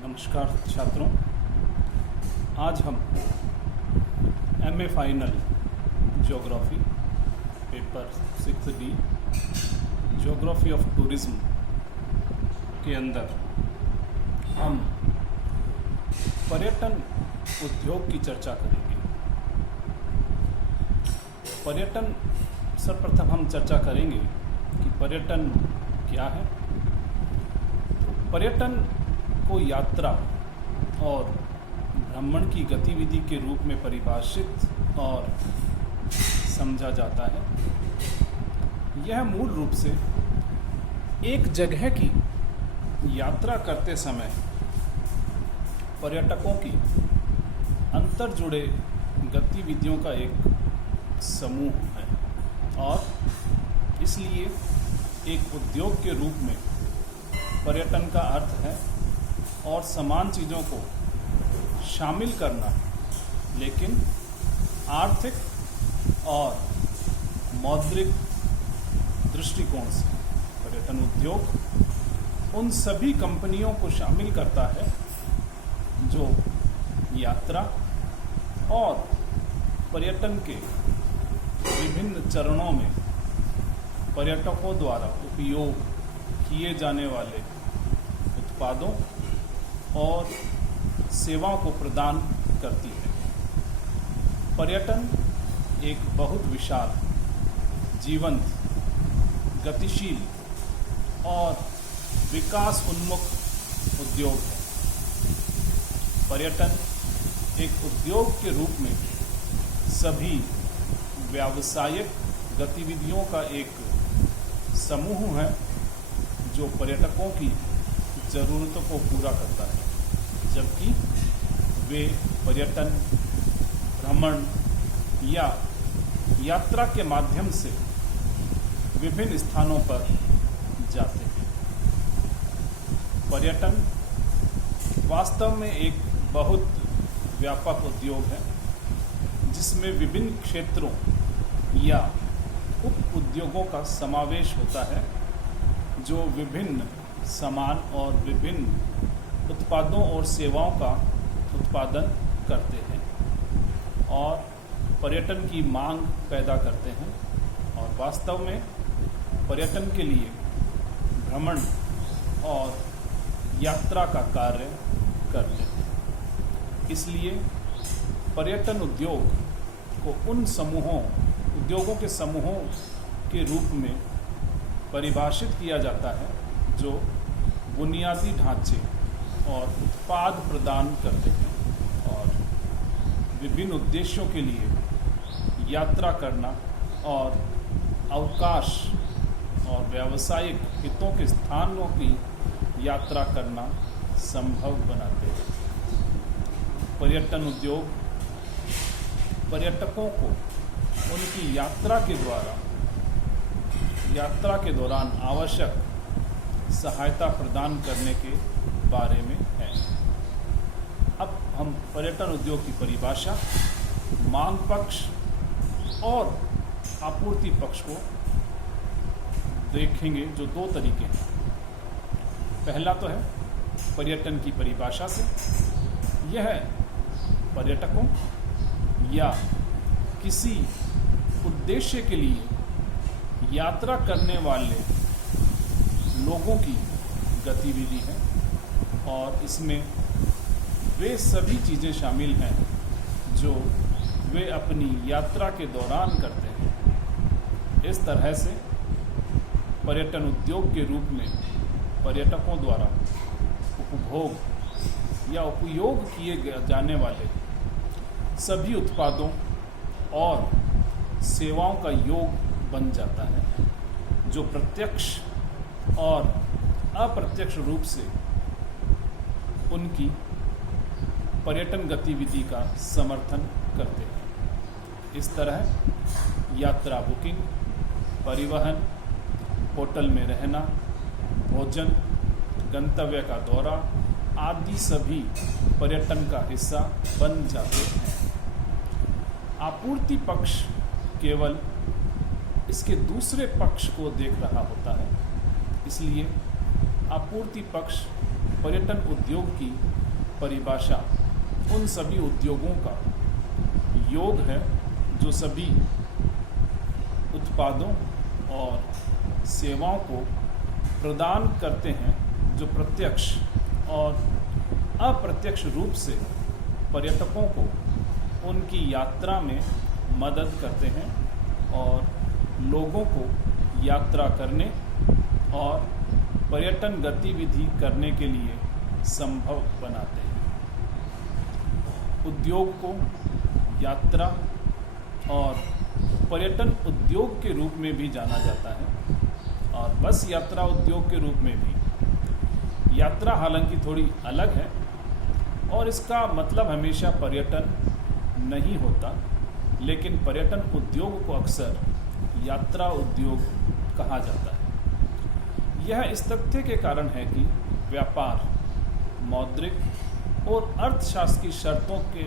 नमस्कार छात्रों, आज हम MA final geography paper 6D geography of tourism के अंदर हम पर्यटन उद्योग की चर्चा करेंगे। पर्यटन सर्वप्रथम हम चर्चा करेंगे कि पर्यटन क्या है। पर्यटन को यात्रा और भ्रमण की गतिविधि के रूप में परिभाषित और समझा जाता है। यह मूल रूप से एक जगह की यात्रा करते समय पर्यटकों की अंतर जुड़े गतिविधियों का एक समूह है और इसलिए एक उद्योग के रूप में पर्यटन का अर्थ है और समान चीज़ों को शामिल करना, लेकिन आर्थिक और मौद्रिक दृष्टिकोण से पर्यटन उद्योग उन सभी कंपनियों को शामिल करता है जो यात्रा और पर्यटन के विभिन्न चरणों में पर्यटकों द्वारा उपयोग किए जाने वाले उत्पादों और सेवाओं को प्रदान करती है। पर्यटन एक बहुत विशाल, जीवंत, गतिशील और विकास उन्मुख उद्योग है। पर्यटन एक उद्योग के रूप में सभी व्यावसायिक गतिविधियों का एक समूह है जो पर्यटकों की ज़रूरतों को पूरा करता है, जबकि वे पर्यटन, भ्रमण या यात्रा के माध्यम से विभिन्न स्थानों पर जाते हैं। पर्यटन वास्तव में एक बहुत व्यापक उद्योग है जिसमें विभिन्न क्षेत्रों या उप उद्योगों का समावेश होता है जो विभिन्न सामान और विभिन्न उत्पादों और सेवाओं का उत्पादन करते हैं और पर्यटन की मांग पैदा करते हैं और वास्तव में पर्यटन के लिए भ्रमण और यात्रा का कार्य करते हैं। इसलिए पर्यटन उद्योग को उन उद्योगों के समूहों के रूप में परिभाषित किया जाता है जो बुनियादी ढांचे और उत्पाद प्रदान करते हैं और विभिन्न उद्देश्यों के लिए यात्रा करना और अवकाश और व्यावसायिक हितों के स्थानों की यात्रा करना संभव बनाते हैं। पर्यटन उद्योग पर्यटकों को उनकी यात्रा के दौरान आवश्यक सहायता प्रदान करने के बारे में है। अब हम पर्यटन उद्योग की परिभाषा, मांग पक्ष और आपूर्ति पक्ष को देखेंगे, जो दो तरीके हैं। पहला तो है पर्यटन की परिभाषा से, यह पर्यटकों या किसी उद्देश्य के लिए यात्रा करने वाले लोगों की गतिविधि है और इसमें वे सभी चीज़ें शामिल हैं जो वे अपनी यात्रा के दौरान करते हैं। इस तरह से पर्यटन उद्योग के रूप में पर्यटकों द्वारा उपभोग या उपयोग किए जाने वाले सभी उत्पादों और सेवाओं का योग बन जाता है जो प्रत्यक्ष और अप्रत्यक्ष रूप से उनकी पर्यटन गतिविधि का समर्थन करते हैं। इस तरह यात्रा बुकिंग, परिवहन, होटल में रहना, भोजन, गंतव्य का दौरा आदि सभी पर्यटन का हिस्सा बन जाते हैं। आपूर्ति पक्ष केवल इसके दूसरे पक्ष को देख रहा होता है, इसलिए आपूर्ति पक्ष पर्यटन उद्योग की परिभाषा उन सभी उद्योगों का योग है जो सभी उत्पादों और सेवाओं को प्रदान करते हैं, जो प्रत्यक्ष और अप्रत्यक्ष रूप से पर्यटकों को उनकी यात्रा में मदद करते हैं और लोगों को यात्रा करने और पर्यटन गतिविधि करने के लिए संभव बनाते हैं। उद्योग को यात्रा और पर्यटन उद्योग के रूप में भी जाना जाता है और बस यात्रा उद्योग के रूप में भी। यात्रा हालांकि थोड़ी अलग है और इसका मतलब हमेशा पर्यटन नहीं होता, लेकिन पर्यटन उद्योग को अक्सर यात्रा उद्योग कहा जाता है। यह इस तथ्य के कारण है कि व्यापार, मौद्रिक और अर्थशास्त्र की शर्तों के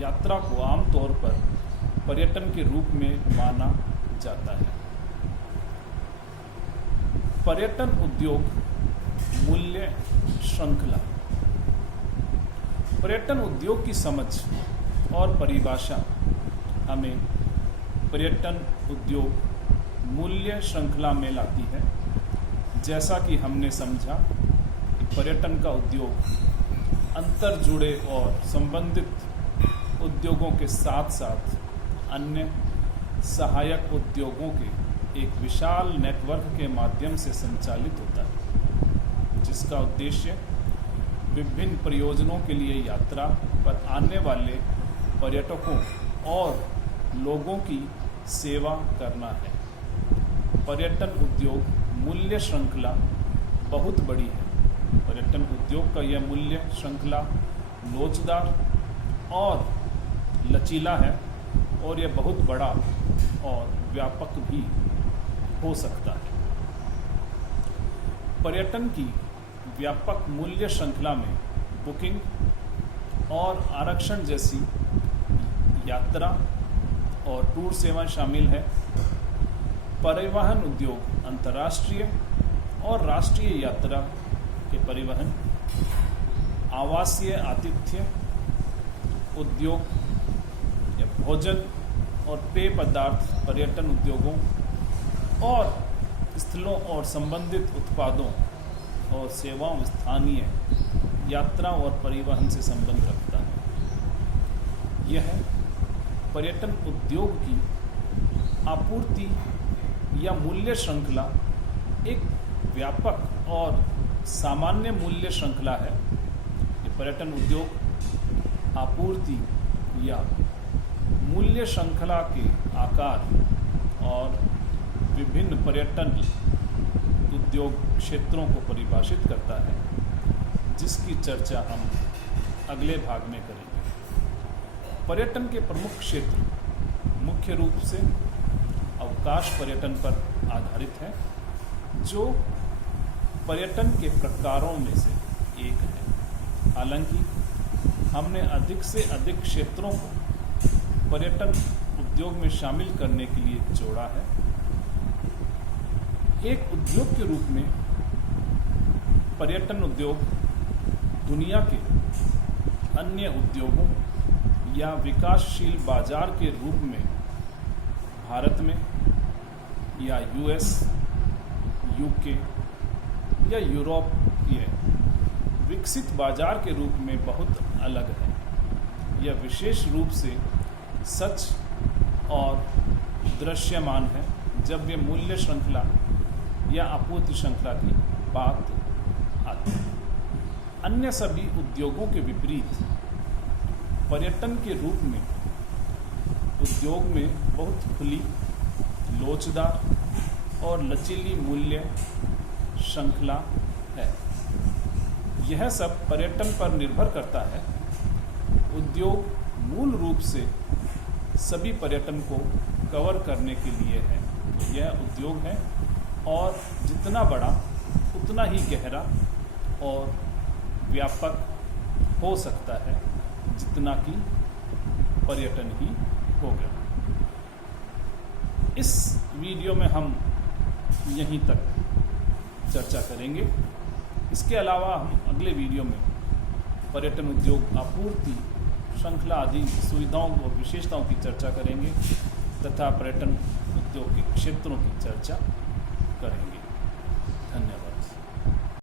यात्रा को आमतौर पर पर्यटन के रूप में माना जाता है। पर्यटन उद्योग मूल्य श्रृंखला। पर्यटन उद्योग की समझ और परिभाषा हमें पर्यटन उद्योग मूल्य श्रृंखला में लाती है। जैसा कि हमने समझा कि पर्यटन का उद्योग अंतर जुड़े और संबंधित उद्योगों के साथ साथ अन्य सहायक उद्योगों के एक विशाल नेटवर्क के माध्यम से संचालित होता है, जिसका उद्देश्य विभिन्न प्रयोजनों के लिए यात्रा पर आने वाले पर्यटकों और लोगों की सेवा करना है। पर्यटन उद्योग मूल्य श्रृंखला बहुत बड़ी है। पर्यटन उद्योग का यह मूल्य श्रृंखला लोचदार और लचीला है और यह बहुत बड़ा और व्यापक भी हो सकता है। पर्यटन की व्यापक मूल्य श्रृंखला में बुकिंग और आरक्षण जैसी यात्रा और टूर सेवाएं शामिल है। परिवहन उद्योग अंतर्राष्ट्रीय और राष्ट्रीय यात्रा के परिवहन, आवासीय आतिथ्य उद्योग या भोजन और पेय पदार्थ पर्यटन उद्योगों और स्थलों और संबंधित उत्पादों और सेवाओं स्थानीय यात्रा और परिवहन से संबंध रखता है। यह पर्यटन उद्योग की आपूर्ति या मूल्य श्रृंखला एक व्यापक और सामान्य मूल्य श्रृंखला है। ये पर्यटन उद्योग आपूर्ति या मूल्य श्रृंखला के आकार और विभिन्न पर्यटन उद्योग क्षेत्रों को परिभाषित करता है, जिसकी चर्चा हम अगले भाग में करेंगे। पर्यटन के प्रमुख क्षेत्र मुख्य रूप से अवकाश पर्यटन पर आधारित है, जो पर्यटन के प्रकारों में से एक है। हालांकि हमने अधिक से अधिक क्षेत्रों को पर्यटन उद्योग में शामिल करने के लिए जोड़ा है। एक उद्योग के रूप में पर्यटन उद्योग दुनिया के अन्य उद्योगों या विकासशील बाजार के रूप में भारत में या यूएस, यूके या यूरोपीय विकसित बाजार के रूप में बहुत अलग है। यह विशेष रूप से सच और दृश्यमान है जब ये मूल्य श्रृंखला या आपूर्ति श्रृंखला की बात आती है। अन्य सभी उद्योगों के विपरीत पर्यटन के रूप में उद्योग में बहुत खुली, लोचदार और लचीली मूल्य श्रृंखला है। यह सब पर्यटन पर निर्भर करता है। उद्योग मूल रूप से सभी पर्यटन को कवर करने के लिए है। यह उद्योग है और जितना बड़ा उतना ही गहरा और व्यापक हो सकता है जितना कि पर्यटन ही होगा। इस वीडियो में हम यहीं तक चर्चा करेंगे। इसके अलावा हम अगले वीडियो में पर्यटन उद्योग आपूर्ति श्रृंखला आदि सुविधाओं और विशेषताओं की चर्चा करेंगे तथा पर्यटन उद्योग के क्षेत्रों की चर्चा करेंगे। धन्यवाद।